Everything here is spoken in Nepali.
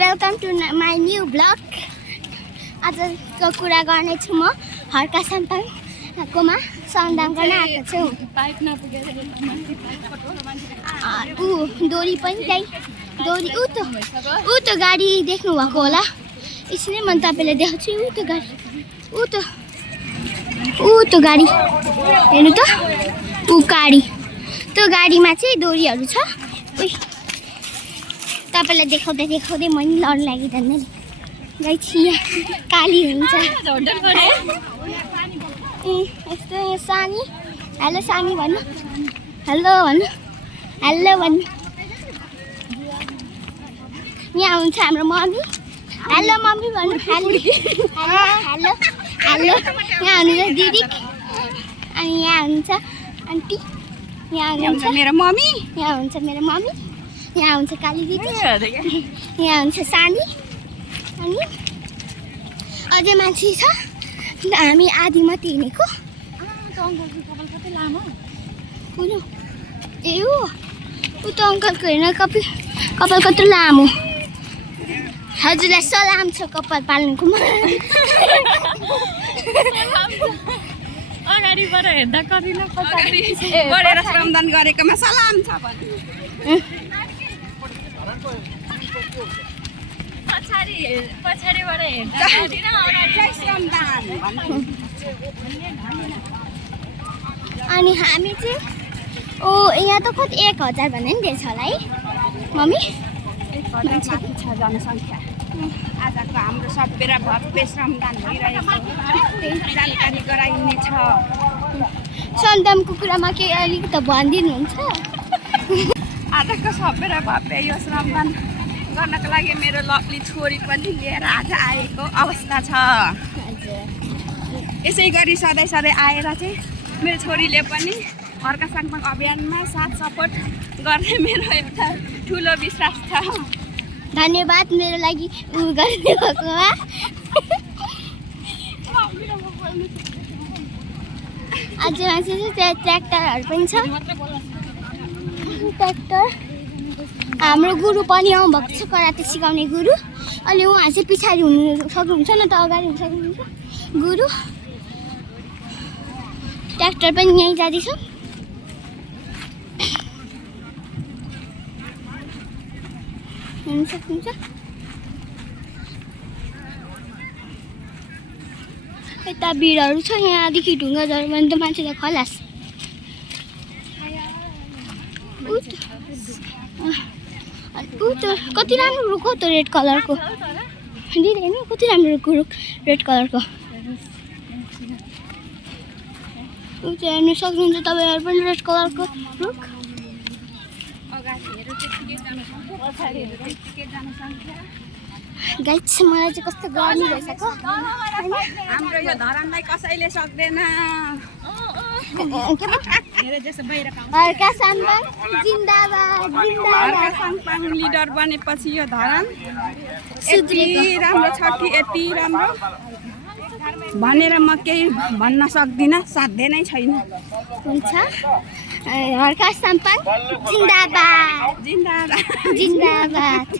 Welcome to my new blog. आजको कुरा गर्नेछु म हर्का साम्पाङकोमा सन्दाम गर्न आएको छु। दोरी पनि त्यही दोरी ऊ त गाडी देख्नु भएको होला। यसरी म तपाईँलाई देखाउँछु। ऊ त गाडी हेर्नु त, ऊ गाडी, त्यो गाडीमा चाहिँ दोरीहरू छ। तपाईँलाई देखाउँदै देखाउँदै मैले डर लागिरहँदैन। गाई छिया काली हुन्छ। यस्तो सानी, हेलो सानी भन्नु, हेलो भन्नु, हेलो भन्नु। यहाँ हुन्छ हाम्रो मम्मी, हेलो मम्मी भन्नु, हेलो हेलो हेलो हेलो। यहाँ हुनुहुन्छ दिदी, अनि यहाँ हुनुहुन्छ आन्टी, यहाँ हुनुहुन्छ मेरो मम्मी, यहाँ हुन्छ मेरो मम्मी, यहाँ हुन्छ काली दिदी, यहाँ हुन्छ सानी, अनि अझै मान्छे छ। हामी आधी मात्रै हिँडेको। ए ऊ त अङ्कलको हेर्न कपाल कत्रो लामो। हजुरलाई सलाम छ कपाल पाल्नुकोमा। अगाडिबाट हेर्दा कतिले पछाडि बढेर श्रमदान गरेकोमा सलाम छ भन्नु। पछाडिबाट हेर्दा कतिले अगाडि श्रमदान भन्नु। अनि हामी चाहिँ यहाँ त कति 1000 भन्ने नि दिएछ होला है मम्मी? मान्छे छ जनसङ्ख्या। आजको हाम्रो सभ्य र भव्य श्रमदान भइरहेको जानकारी गराइनेछ। सन्तामको कुरामा के अलिक त भनिदिनुहुन्छ? आजको सभ्य र भव्य यो श्रमदान गर्नको लागि मेरो लभली छोरी पनि लिएर आज आएको अवस्था छ। यसै गरी सधैँ आएर चाहिँ मेरो छोरीले पनि हर्का साम्पाङ अभियानमा साथ सपोर्ट गर्ने मेरो एउटा ठुलो विश्वास छ। धन्यवाद मेरो लागि उ गरिदिनु भएकोमा। आज मान्छे चाहिँ ट्र्याक्टरहरू पनि छ। ट्र्याक्टर हाम्रो गुरु पनि आउनुभएको छ, कराते सिकाउने गुरु। अहिले उहाँ चाहिँ पछाडि हुनु सक्नुहुन्छ, न त अगाडि हुनु सक्नुहुन्छ। गुरु ट्र्याक्टर पनि यहीँ जाँदैछ। हेर्नु सक्नुहुन्छ। यता भिडहरू छ, यहाँदेखि ढुङ्गा झऱ्यो भने त मान्छे त खलास। ऊ त कति राम्रो रुख हो त रेड कलरको दिदी, हेर्नु कति राम्रो रुख रेड कलरको। ऊ चाहिँ हेर्नु सक्नुहुन्छ तपाईँहरू पनि रेड कलरको रुख। गाइस मलाई चाहिँ कस्तो गर्मी भइसक्यो। हाम्रो यो धरानलाई कसैले सक्दैन। हर्का साम्पाङ जिन्दाबाद हर्का जिन्दाबाद। साम्पाङ लिडर बनेपछि यो धरान यति राम्रो छ कि यति राम्रो भनेर म केही भन्न सक्दिनँ, साध्य नै छैन। हुन्छ हर्का साम्पाङ जिन्दाबाद जिन्दाबाद जिन्दाबाद।